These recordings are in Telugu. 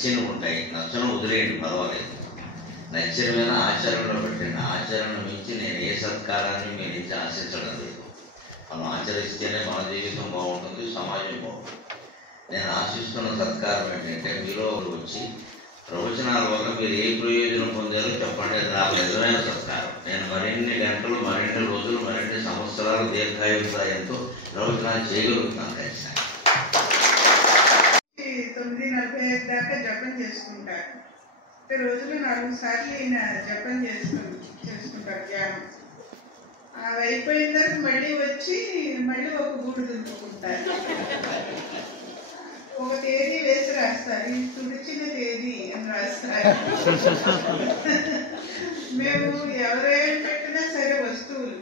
నచ్చినవి ఉంటాయి, నచ్చను వదిలేయండి, పర్వాలేదు. నచ్చిన మీద ఆచరణలో పెట్టండి. ఆచరణ మించి నేను ఏ సత్కారాన్ని మీ నుంచి ఆశించడం లేదు. మనం ఆచరిస్తేనే మన జీవితం బాగుంటుంది, సమాజం బాగుంటుంది. నేను ఆశిస్తున్న సత్కారం ఏంటంటే మీలో వచ్చి ప్రవచనాల వల్ల మీరు ఏ ప్రయోజనం పొందారో చెప్పండి. అది నాకు నిజమైన సత్కారం. నేను మరిన్ని గంటలు, మరిన్ని రోజులు, మరిన్ని సంవత్సరాలు దీర్ఘాయుర్దాయంతో ప్రవచనాలు చేయగలుగుతాను. ఖచ్చితంగా 9:45 దాకా జపం చేసుకుంటారు. రోజులో 4 సార్లు ఈయన జపం చేసుకుంటారు ధ్యానం. అది అయిపోయిన తర్వాత మళ్ళీ వచ్చి మళ్ళీ ఒక గూడు దులుపుకుంటారు. ఒక తేదీ వేసి రాస్తారు, ఇది తుడిచిన తేదీ అని రాస్తారు. మేము ఎవరేం పెట్టినా సరే వస్తువులు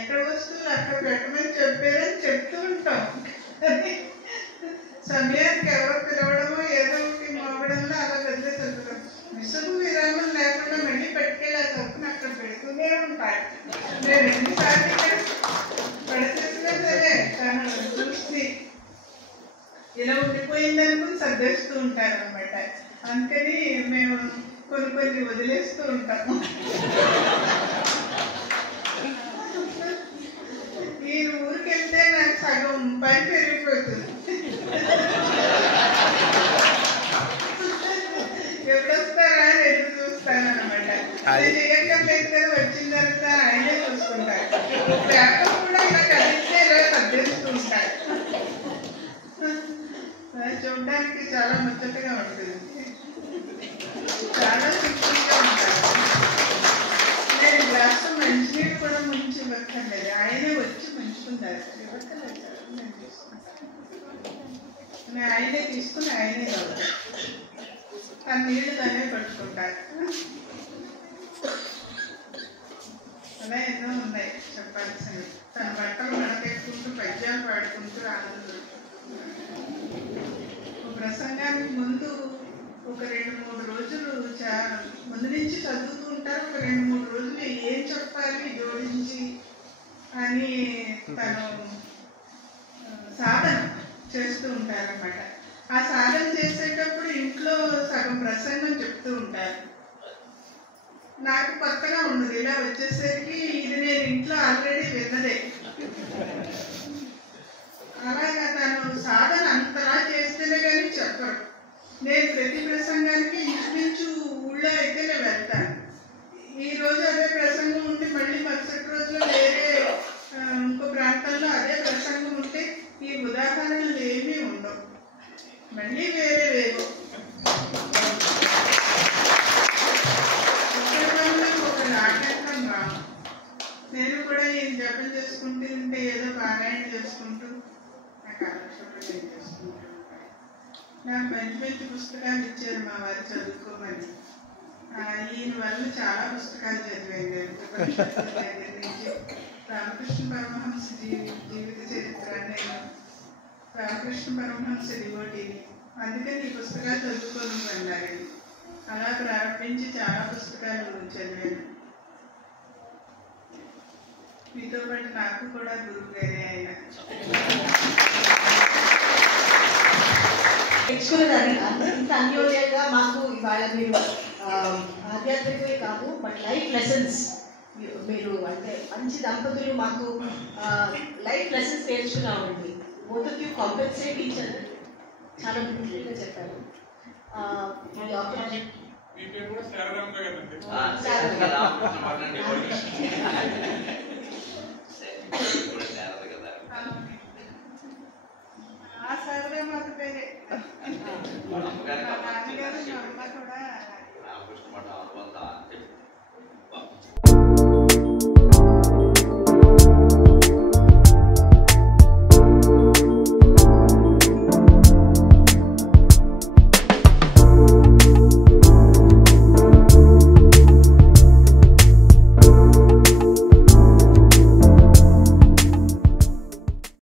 ఎక్కడ వస్తువులు అక్కడ పెట్టమని చెప్పారని చెప్తూ ఉంటాం. సమయానికి ఎవరో పిలవడమో ఏదో ఒకటి మోగడంలో అలా వదిలేసొస్తాం. విసుగు విరామం లేకుండా మళ్ళీ పట్టుకెళ్ళి ఆ తప్పును అక్కడ పెడుతూనే ఉంటారు. మేము ఎన్నిసార్లు పడిచేసినా సరే తను చూసి ఇలా ఉండిపోయిందనుకుని సర్దేస్తూ ఉంటారు అన్నమాట. అందుకని మేము కొన్ని వదిలేస్తూ ఉంటాము. ఈ ఊరికి వెళ్తే నాకు సగం పని పెరిగిపోతుంది. ఎప్పుడొస్తారా అని ఎదురు చూస్తాను అనమాట. నేను చేయక్కర్లేదు కదా, వచ్చిన తర్వాత ఆయనే చూసుకుంటారు. ల్యాప్టాప్ కూడా ఇలా కలిస్తే ఇలా సర్దేస్తూ ఉంటారు. చూడడానికి చాలా ముచ్చటగా ఉంటుంది, చాలా సింపుల్గా ఉంటారు. నేను గ్లాసు మంచినీళ్ళు కూడా ముంచి ఇవ్వక్కర్లేదు, ఆయనే వచ్చి ముంచుకుంటారు. ఇవ్వక్కర్లేదు, నేను తీసుకుంటాను. ఆయనే తీసుకుని ఆయనే తాగుతారు. తన నీళ్లు తనే పట్టుకుంటారు. అలా ఎన్నో ఉన్నాయి చెప్పాల్సినవి. తన బట్టలు మనకెట్టుకుంటూ పద్యాలు పాడుకుంటూ ఆనందం. ప్రసంగానికి ముందు ఒక 2-3 రోజులు ముందు నుంచి చదువుతూ ఉంటారు. ఒక 2-3 రోజులు ఏం చెప్పాలి జోడించి అని తను సాధన చేస్తూ ఉంటారన్నమాట. ఆ సాధన చేసేటప్పుడు ఇంట్లో సగం ప్రసంగం చెప్తూ ఉంటారు. నాకు కొత్తగా ఉండదు. ఇలా వచ్చేసరికి ఇది నేను ఇంట్లో ఆల్రెడీ విన్నదే. అలాగా తను సాధన అంతలా చేస్తేనే కానీ చెప్పరు. నేను ప్రతి ప్రసంగానికి ఇంచుమించు ఊళ్ళో అయితే నేను వెళ్తాను. ఈ రోజు అదే ప్రసంగం ఉంటే మళ్ళీ మరుసటి రోజులో వేరే ఇంకో ప్రాంతాల్లో అదే ప్రసంగం ఉంటే ఈ ఉదాహరణలు ఏమీ ఉండవు, మళ్ళీ వేరేవేవో. ఒక నాటకం రాము. నేను కూడా ఈయన జపం చేసుకుంటూ ఉంటే ఏదో పారాయణ చేసుకుంటూ నాకు మంచి పుస్తకాలు ఇచ్చారు మా వారు చదువుకోమని. ఈయన వల్ల చాలా పుస్తకాలు చదివాను నేను. దగ్గర నుంచి రామకృష్ణ పరమహంస జీవిత చరిత్ర, నేను రామకృష్ణ పరమహంస డివోటీని. అందుకని ఈ పుస్తకాలు చదువుకోను అన్నారు. అలా ప్రారంభించి చాలా పుస్తకాలు చదివాను. మీతో పాటు నాకు కూడా గురువు గారే ఆయన. తెచ్చుకున్నది ఇంత అన్యోన్యంగా మాకు ఇవాళ మీరు ఆధ్యాత్మికమే కాదు బట్ లైఫ్ లెసన్స్ మీరు అంటే మంచి దంపతులు మాకు లైఫ్ లెసన్స్ నేర్చుకున్నామండి. Both of you compensate each other. చాలా బ్యూటిఫుల్గా చెప్పారు.